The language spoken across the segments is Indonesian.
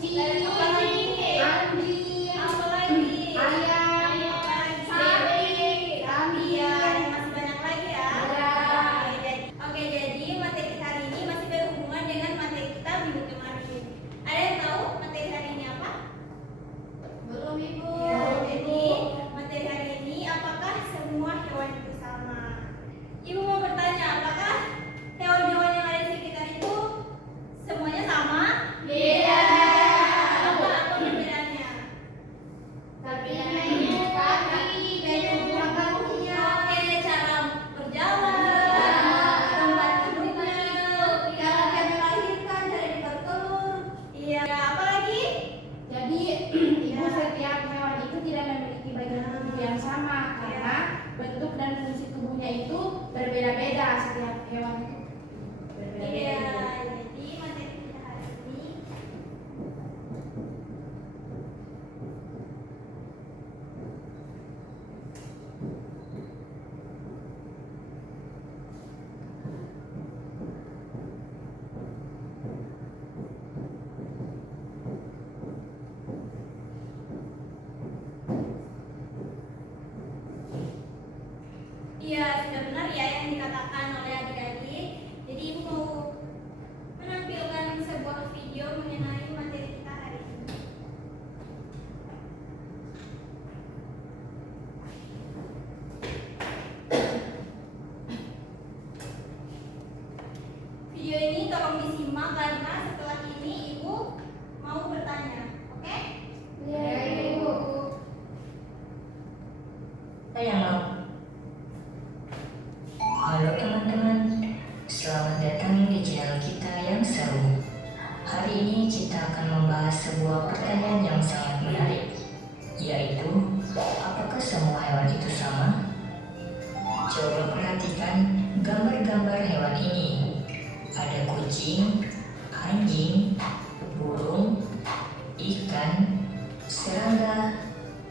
kucing, apalagi anjing, apalagi ayam, sapi, kambing. iya, dan masih banyak lagi ya. Ya. Jadi materi hari ini masih berhubungan dengan materi kita minggu kemarin. Ada yang tahu materi hari ini apa? Belum, Ibu. Ya, jadi materi hari ini apakah semua hewan itu sama? Ibu mau bertanya, apakah hewan-hewan yang ada di sekitar itu semuanya sama? Beda. Apa perbedaannya? Perbedaannya kaki, beda ukuran kakinya. Oke, cara berjalan, tempat duduknya, cara kami melahirkan, cara bertelur. Iya, apa lagi? Jadi Ibu, setiap hewan itu tidak memiliki bagian tubuh yang sama karena bentuk dan fungsi tubuhnya itu berbeda-beda. Setiap hewan itu Iya, berbeda-beda. jadi materi kita hari ini iya, sudah benar ya yang dikatakan oleh adik-adik. Jadi ibu mau menampilkan sebuah video mengenai materi kita hari ini. Video ini tolong disimak karena setelah ini ibu mau bertanya, oke? Iya, Ibu. Halo teman-teman, selamat datang di channel kita yang seru. Hari ini kita akan membahas sebuah pertanyaan yang sangat menarik, yaitu apakah semua hewan itu sama? Coba perhatikan gambar-gambar hewan ini. Ada kucing, anjing, burung, ikan, serangga,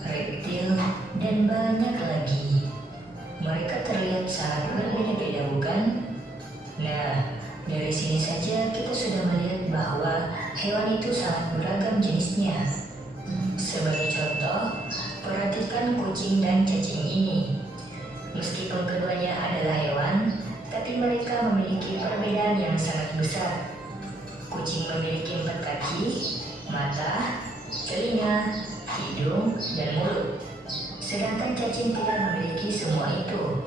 reptil, dan banyak lagi. Mereka terlihat sangat berbeda-beda, bukan? Nah, dari sini saja kita sudah melihat bahwa hewan itu sangat beragam jenisnya. Sebagai contoh, perhatikan kucing dan cacing ini. Meskipun keduanya adalah hewan, tapi mereka memiliki perbedaan yang sangat besar. Kucing memiliki 4 kaki, mata, telinga, hidung, dan mulut. Sedangkan cacing tidak memiliki semua itu.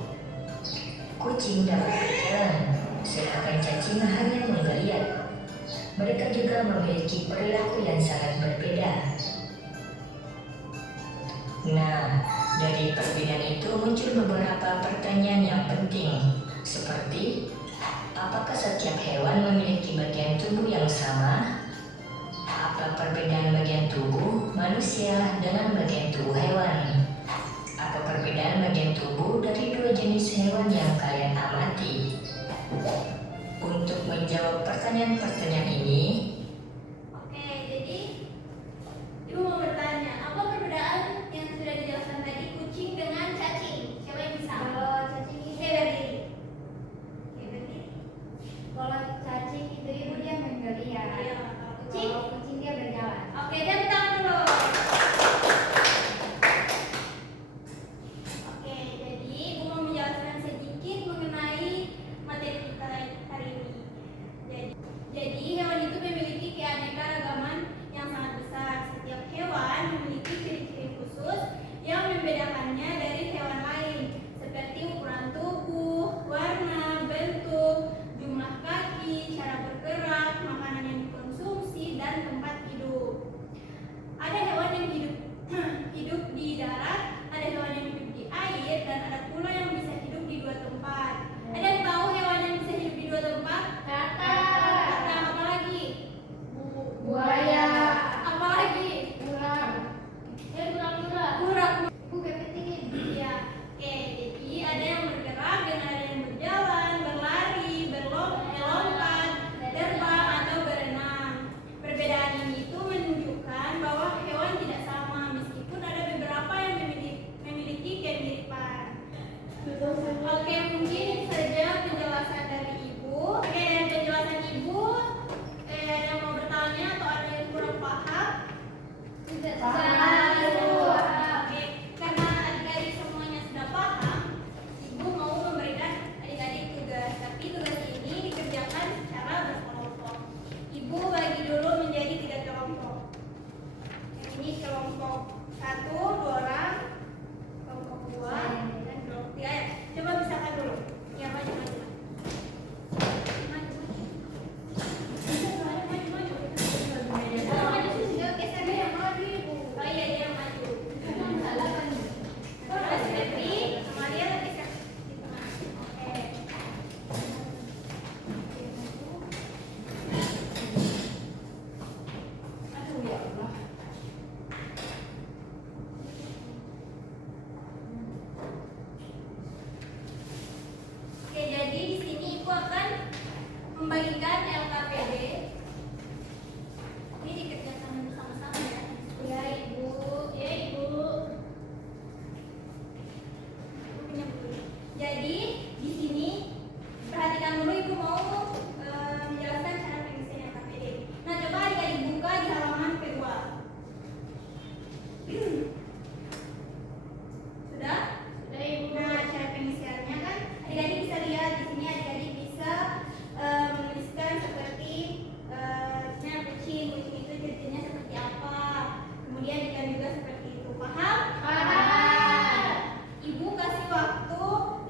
Kucing dapat berjalan, sedangkan cacing hanya menggeliat. Mereka juga memiliki perilaku yang sangat berbeda. Nah, dari perbedaan itu muncul beberapa pertanyaan yang penting, seperti apakah setiap hewan memiliki bagian tubuh yang sama? Apa perbedaan bagian tubuh manusia dengan bagian tubuh hewan? Apa perbedaan bagian tubuh dari dua jenis hewan yang kalian amati? Untuk menjawab pertanyaan-pertanyaan ini, Oke, jadi ibu mau bertanya, apa perbedaan yang sudah dijelaskan tadi kucing dengan cacing? Siapa yang bisa? Kalau cacing itu, Berdiri. Oke, berdiri. kalau cacing itu Ibu dia menggeliat. Iya, kalau kucing. Kalau kucing dia berjalan. Oke, tepuk tangan dulu. Oke, jadi ibu mau menjelaskan sedikit mengenai materi kita hari ini. Jadi hewan itu memiliki 1, 2 orang, kelompok 2 dan kelompok 3. Ya, coba misalkan dulu. Ya, maju. Oh iya, dia maju. Terus Febri sama dia lagi di tengah. Oke. Aduh ya Allah. Oke, jadi di sini Ibu akan membagikan LKPD. Ini dikerjakan bersama-sama ya. Ya Ibu. Ya, Ibu. Ibu punya buku. Jadi di sini perhatikan dulu, Ibu mau menjelaskan cara pengisian LKPD. Nah, coba adik-adik buka di halaman kedua. Sudah? Sudah Ibu. Nah, cara pengisiannya kan adik-adik bisa lihat di sini, adik-adik bisa menuliskan seperti kucing itu ciri-cirinya seperti apa. Kemudian ikan juga seperti itu. Paham? Paham. Ibu kasih waktu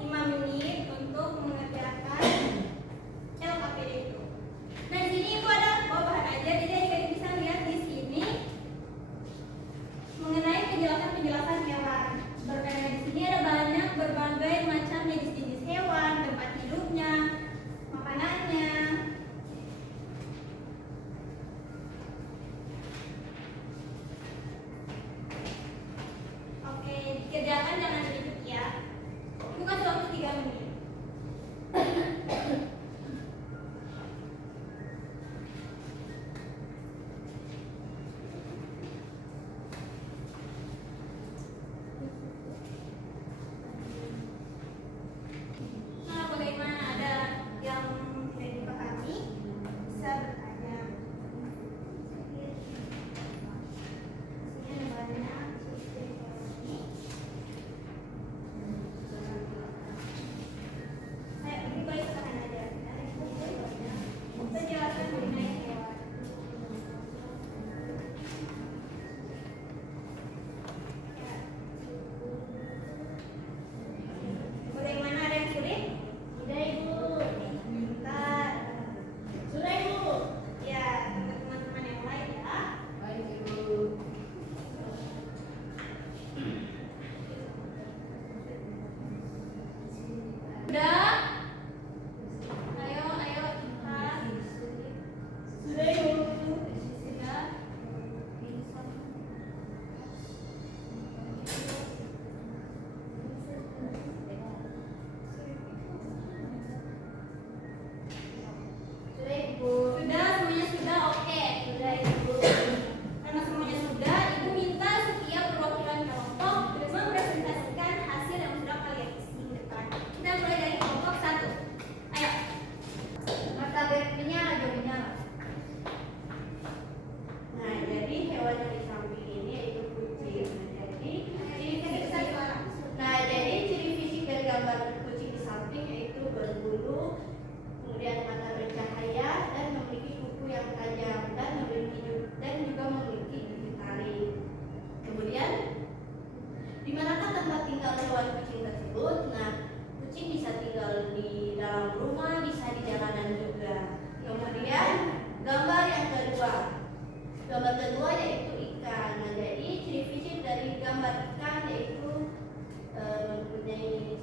5 menit untuk mengerjakan LKPD itu. Nah, di sini Ibu ada bahan aja, jadi adik-adik bisa lihat di sini mengenai penjelasan hewan. Berkaitan di sini ada banyak berbagai macam jenis-jenis hewan, tempat hidupnya, makanannya. Oke, dikerjakan jangan ribet ya. Ibu kasih waktu 3 menit. Nah, bagaimana ada yang tidak dipahami bisa bertanya. Di sini ada banyak ciri-ciri hewan ini. Ayo, ini boleh sekarang aja. Kita jelaskan mengenai hewan. Ya. Bagaimana, ada yang sulit? Sudah Ibu. Bentar. Sudah Ibu. Ya, untuk teman-teman yang lain ya. Baik Ibu. Sudah? Ayo, cepat. Sudah Ibu. Sudah? Sudah Ibu. Sudah, semuanya sudah, oke. Sudah Ibu. Karena semuanya sudah, Ibu minta setiap perwakilan kelompok mempresentasikan hasil yang sudah kalian isi di depan. Kita mulai dari kelompok 1. Ayo. Martabak menyala. Nah, jadi hewan yang di samping ini yaitu kucing. Jadi ciri fisik dari gambar kucing di samping yaitu berbulu, kemudian mata bercahaya dan memiliki kuku yang tajam dan juga memiliki gigi taring. Kemudian di manakah tempat tinggal hewan kucing tersebut? Nah, kucing bisa tinggal di dalam rumah, bisa di jalanan juga. Kemudian gambar yang kedua. Gambar kedua yaitu ikan. Nah, jadi ciri fisik dari gambar ikan yaitu mempunyai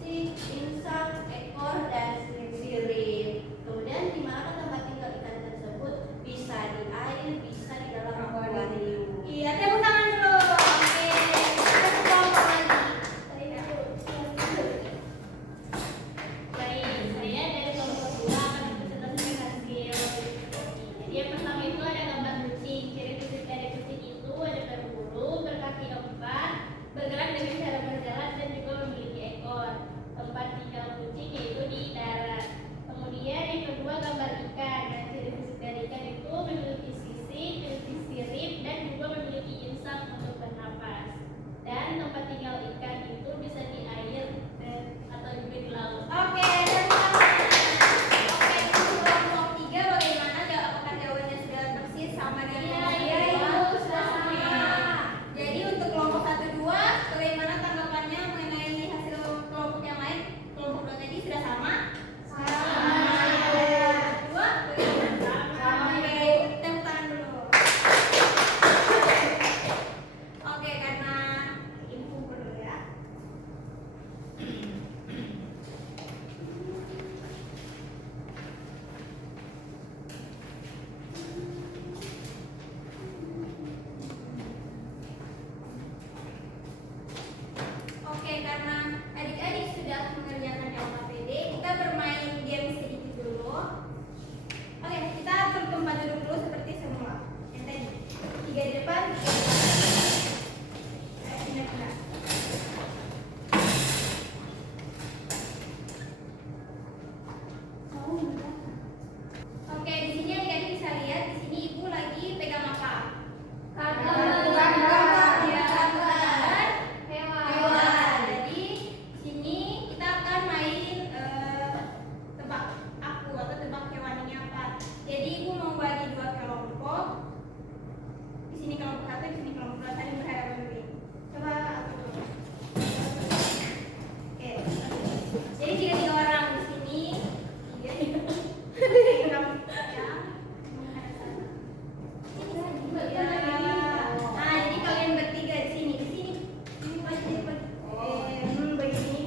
sisik, insang, ekor, dan sirip. Kemudian di mana tempat tinggal ikan tersebut? Bisa di air, bisa di dalam akuarium. Iya, tepuk tangan dulu. Oke. Kita ke kelompok lagi. Baik, saya dari kelompok 2 akan mempresentasikan hasil. Jadi yang pertama itu ada gambar kucing. Ciri fisik dari kucing itu ada berbulu, berkaki 4, tiga di depan. Ini enggak. Oke, di sini adik-adik bisa lihat di sini ibu lagi pegang apa? Hewan. Jadi sini kita akan main tebak aku atau tebak hewan ini apa. Jadi ibu mau bagi dua kelompok. Di sini kelompok satu, di sini kelompok dua, saling berhadapan dulu. Coba aku dulu. Oke. Jadi tiga orang di sini. Tiga. Nah, jadi kalian bertiga di sini. Di sini. Ini masih begini.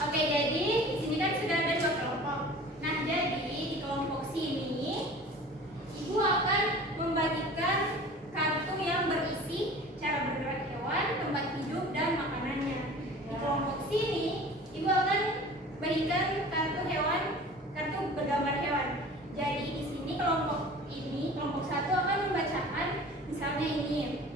Oke, jadi di sini kan sudah ada dua kelompok. Nah, jadi di kelompok sini ibu akan membagikan kartu yang berisi cara bergerak hewan, tempat hidup, dan makanannya. Di kelompok sini ibu akan berikan kartu hewan, kartu bergambar hewan. Jadi di sini kelompok ini, kelompok satu akan membacakan misalnya ini